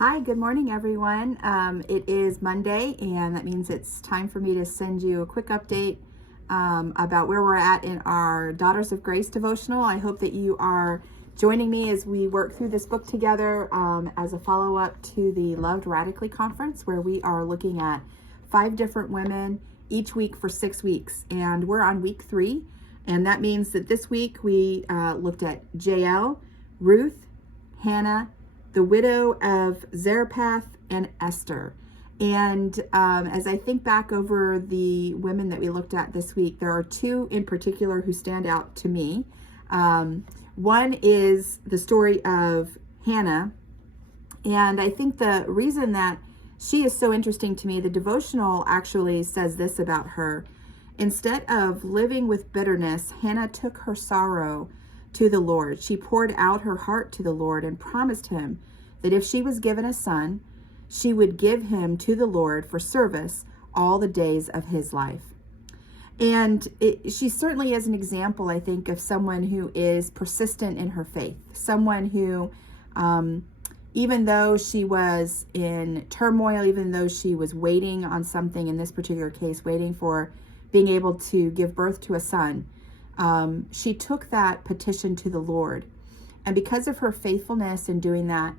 Hi, good morning, everyone. It is Monday, and that means it's time for me to send you a quick update about where we're at in our Daughters of Grace devotional. I hope that you are joining me as we work through this book together as a follow-up to the Loved Radically conference, where we are looking at 5 different women each week for 6 weeks. And we're on week 3, and that means that this week we looked at Jael, Ruth, Hannah, the Widow of Zarepath, and Esther. And as I think back over the women that we looked at this week, there are 2 in particular who stand out to me. One is the story of Hannah. And I think the reason that she is so interesting to me, the devotional actually says this about her. Instead of living with bitterness, Hannah took her sorrow to the Lord. She poured out her heart to the Lord and promised him that if she was given a son, she would give him to the Lord for service all the days of his life. And she certainly is an example, I think, of someone who is persistent in her faith, someone who, even though she was in turmoil, even though she was waiting on something, in this particular case, waiting for being able to give birth to a son, she took that petition to the Lord. And because of her faithfulness in doing that,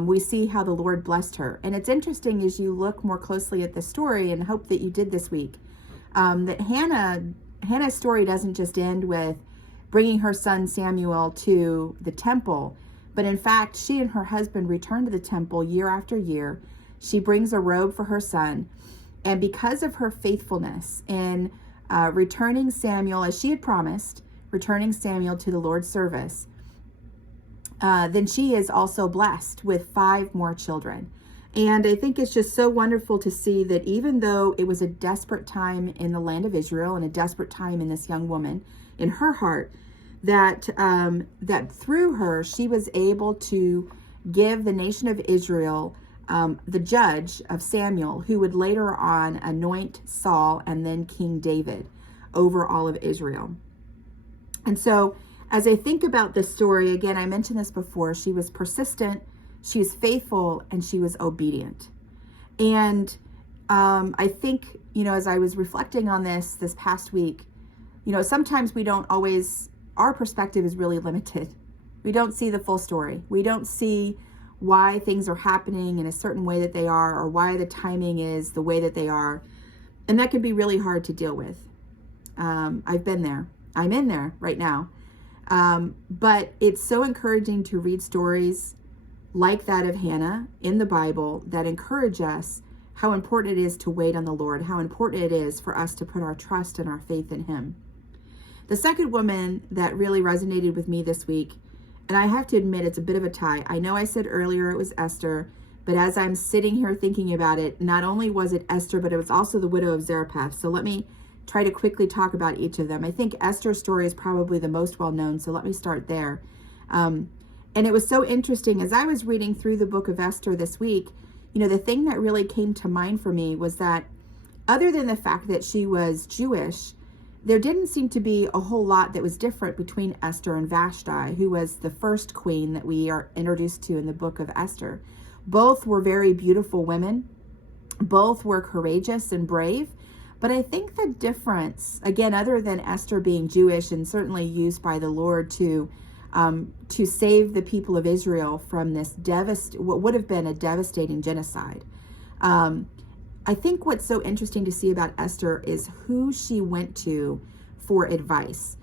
we see how the Lord blessed her. And it's interesting as you look more closely at the story, and hope that you did this week, that Hannah's story doesn't just end with bringing her son Samuel to the temple, but in fact, she and her husband return to the temple year after year. She brings a robe for her son. And because of her faithfulness in returning Samuel, as she had promised, returning Samuel to the Lord's service, then she is also blessed with 5 more children. And I think it's just so wonderful to see that even though it was a desperate time in the land of Israel and a desperate time in this young woman, in her heart, that through her, she was able to give the nation of Israel the judge of Samuel, who would later on anoint Saul and then King David over all of Israel. And so as I think about this story, again, I mentioned this before, she was persistent, she was faithful, and she was obedient. And I think, as I was reflecting on this past week, sometimes we don't always, our perspective is really limited. We don't see the full story. We don't see why things are happening in a certain way that they are, or why the timing is the way that they are. And that can be really hard to deal with. I've been there. I'm in there right now. But it's so encouraging to read stories like that of Hannah in the Bible that encourage us how important it is to wait on the Lord, how important it is for us to put our trust and our faith in him. The second woman that really resonated with me this week, and I have to admit it's a bit of a tie. I know I said earlier it was Esther, but as I'm sitting here thinking about it, not only was it Esther, but it was also the Widow of Zarepath. So let me try to quickly talk about each of them. I think Esther's story is probably the most well-known, so let me start there. And it was so interesting, as I was reading through the book of Esther this week, the thing that really came to mind for me was that other than the fact that she was Jewish, there didn't seem to be a whole lot that was different between Esther and Vashti, who was the first queen that we are introduced to in the book of Esther. Both were very beautiful women. Both were courageous and brave. But I think the difference, again, other than Esther being Jewish and certainly used by the Lord to save the people of Israel from this what would have been a devastating genocide, I think what's so interesting to see about Esther is who she went to for advice.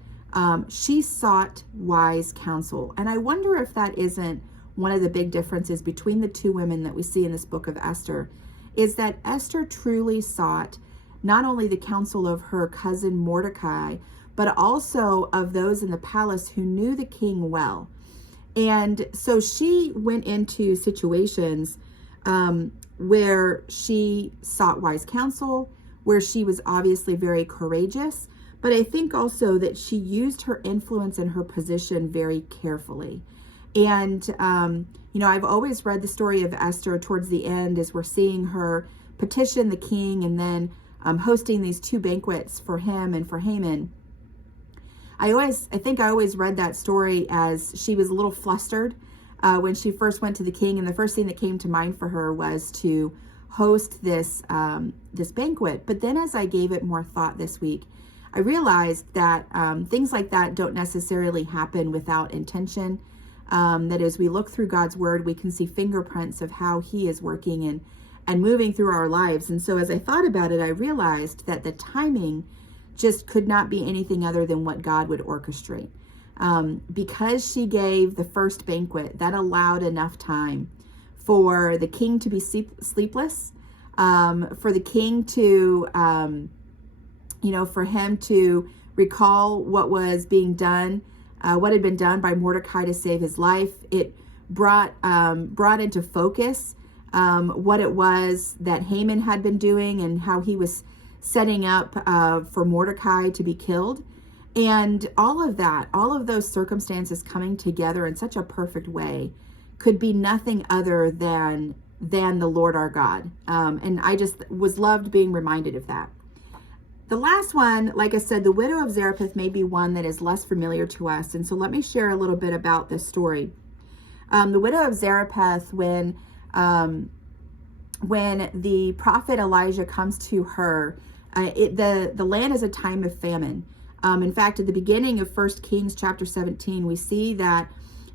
She sought wise counsel. And I wonder if that isn't one of the big differences between the 2 women that we see in this book of Esther, is that Esther truly sought not only the counsel of her cousin Mordecai, but also of those in the palace who knew the king well. And so she went into situations where she sought wise counsel, where she was obviously very courageous, but I think also that she used her influence and her position very carefully. And, I've always read the story of Esther towards the end as we're seeing her petition the king and then hosting these 2 banquets for him and for Haman. I think I always read that story as she was a little flustered. when she first went to the king, and the first thing that came to mind for her was to host this banquet. But then as I gave it more thought this week, I realized that things like that don't necessarily happen without intention. That as we look through God's word, we can see fingerprints of how he is working and moving through our lives. And so as I thought about it, I realized that the timing just could not be anything other than what God would orchestrate. Because she gave the first banquet, that allowed enough time for the king to be sleepless, for the king to, for him to recall what was being done, what had been done by Mordecai to save his life. It brought into focus what it was that Haman had been doing and how he was setting up for Mordecai to be killed. And all of that, all of those circumstances coming together in such a perfect way could be nothing other than the Lord our God. And I just was loved being reminded of that. The last one, like I said, the Widow of Zarepath may be one that is less familiar to us. And so let me share a little bit about this story. The Widow of Zarepath, when the prophet Elijah comes to her, the land is a time of famine. In fact, at the beginning of 1 Kings chapter 17, we see that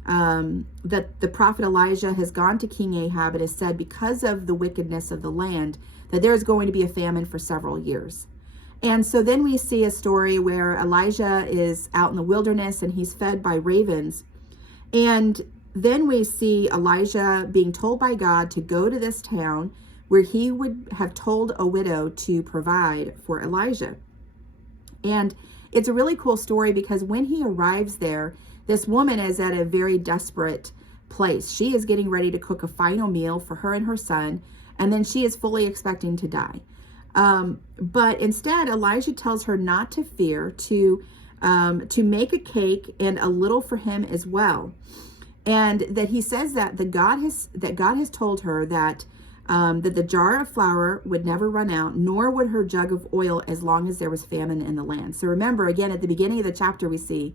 the prophet Elijah has gone to King Ahab and has said, because of the wickedness of the land, that there is going to be a famine for several years. And so then we see a story where Elijah is out in the wilderness and he's fed by ravens. And then we see Elijah being told by God to go to this town where he would have told a widow to provide for Elijah. And it's a really cool story because when he arrives there, this woman is at a very desperate place. She is getting ready to cook a final meal for her and her son, and then she is fully expecting to die. But instead, Elijah tells her not to fear, to make a cake and a little for him as well. And that he says that God has told her that the jar of flour would never run out, nor would her jug of oil as long as there was famine in the land. So remember, again, at the beginning of the chapter, we see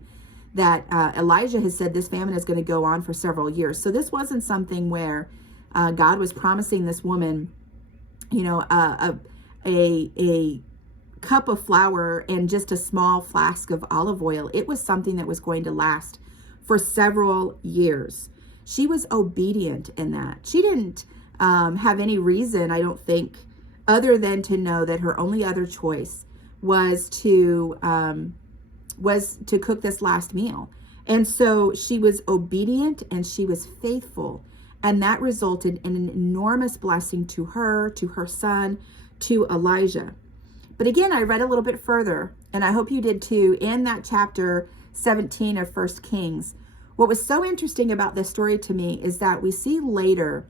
that Elijah has said this famine is going to go on for several years. So this wasn't something where God was promising this woman, a cup of flour and just a small flask of olive oil. It was something that was going to last for several years. She was obedient in that. She didn't have any reason, I don't think, other than to know that her only other choice was to cook this last meal. And so she was obedient and she was faithful. And that resulted in an enormous blessing to her, to her son, to Elijah. But again, I read a little bit further, and I hope you did too, in that chapter 17 of 1 Kings. What was so interesting about this story to me is that we see later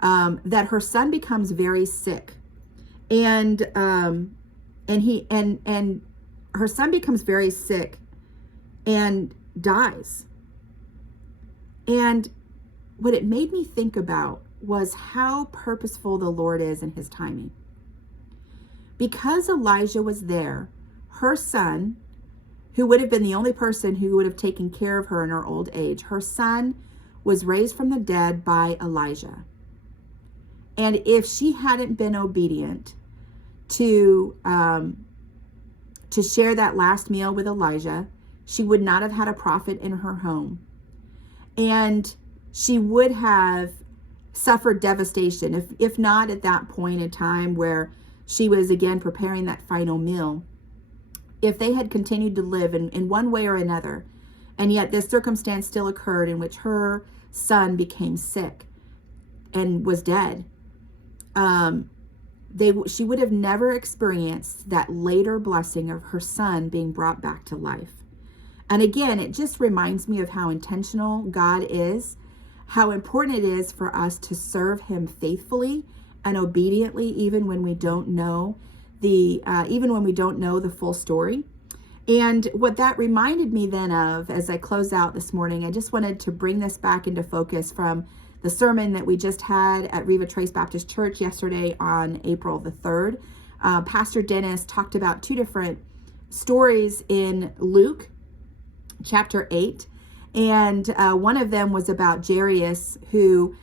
that her son becomes very sick, and her son becomes very sick and dies. And what it made me think about was how purposeful the Lord is in his timing. Because Elijah was there, her son, who would have been the only person who would have taken care of her in her old age, her son was raised from the dead by Elijah. And if she hadn't been obedient to share that last meal with Elijah, she would not have had a prophet in her home. And she would have suffered devastation, if not at that point in time where she was again preparing that final meal. If they had continued to live in one way or another, and yet this circumstance still occurred in which her son became sick and was dead, she would have never experienced that later blessing of her son being brought back to life. And again, it just reminds me of how intentional God is, how important it is for us to serve him faithfully and obediently, even when we don't know the full story. And what that reminded me then of, as I close out this morning, I just wanted to bring this back into focus from the sermon that we just had at Riva Trace Baptist Church yesterday on April the 3rd. Pastor Dennis talked about two different stories in Luke chapter 8. And one of them was about Jairus, who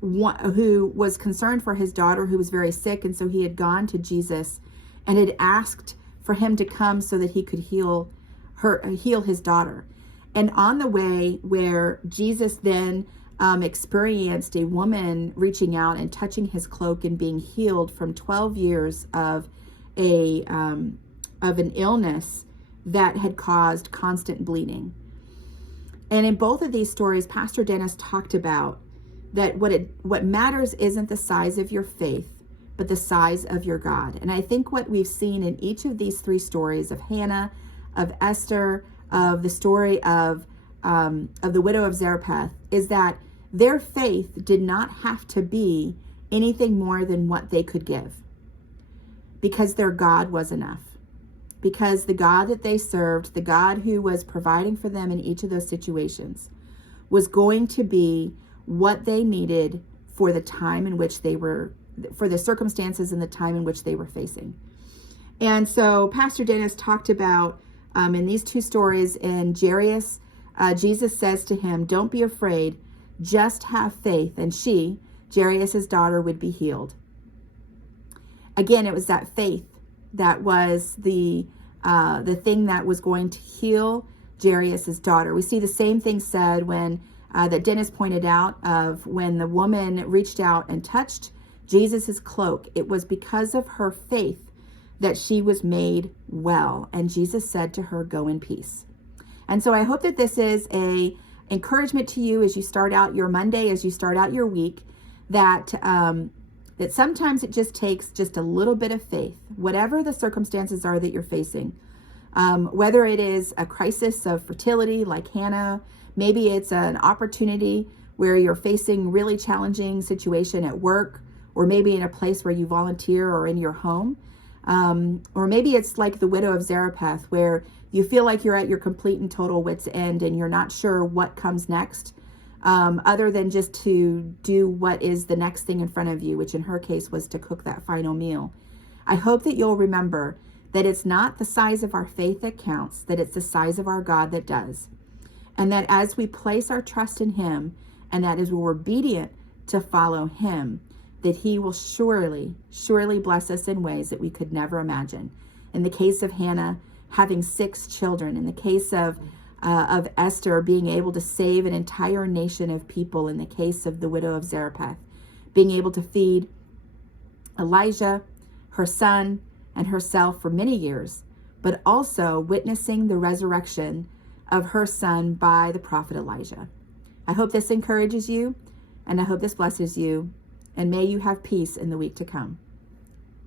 was concerned for his daughter who was very sick, and so he had gone to Jesus and had asked for him to come so that he could heal his daughter. And on the way, where Jesus then experienced a woman reaching out and touching his cloak and being healed from 12 years of an illness that had caused constant bleeding. And in both of these stories, Pastor Dennis talked about that what matters isn't the size of your faith, but the size of your God. And I think what we've seen in each of these three stories, of Hannah, of Esther, of the story of the Widow of Zarepath, is that their faith did not have to be anything more than what they could give, because their God was enough. Because the God that they served, the God who was providing for them in each of those situations, was going to be what they needed for the time in which for the circumstances and the time in which they were facing. And so Pastor Dennis talked about in these two stories, in Jairus, Jesus says to him, "Don't be afraid, just have faith," and she, Jairus' daughter, would be healed. Again, it was that faith that was the thing that was going to heal Jairus' daughter. We see the same thing said when that Dennis pointed out, of when the woman reached out and touched Jesus' cloak. It was because of her faith that she was made well, and Jesus said to her, "Go in peace." And so I hope that this is a encouragement to you as you start out your Monday, as you start out your week, that that sometimes it just takes just a little bit of faith, whatever the circumstances are that you're facing. Whether it is a crisis of fertility like Hannah, maybe it's an opportunity where you're facing really challenging situation at work, or maybe in a place where you volunteer, or in your home. Or maybe it's like the Widow of Zarepath, where you feel like you're at your complete and total wit's end and you're not sure what comes next, other than just to do what is the next thing in front of you, which in her case was to cook that final meal. I hope that you'll remember that it's not the size of our faith that counts, that it's the size of our God that does. And that as we place our trust in him, and that as we're obedient to follow him, that he will surely bless us in ways that we could never imagine. In the case of Hannah, having 6 children. In the case of Esther, being able to save an entire nation of people. In the case of the Widow of Zarepath, being able to feed Elijah, her son, and herself for many years, but also witnessing the resurrection of her son by the prophet Elijah. I hope this encourages you, and I hope this blesses you, and may you have peace in the week to come.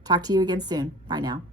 Talk to you again soon. Bye now.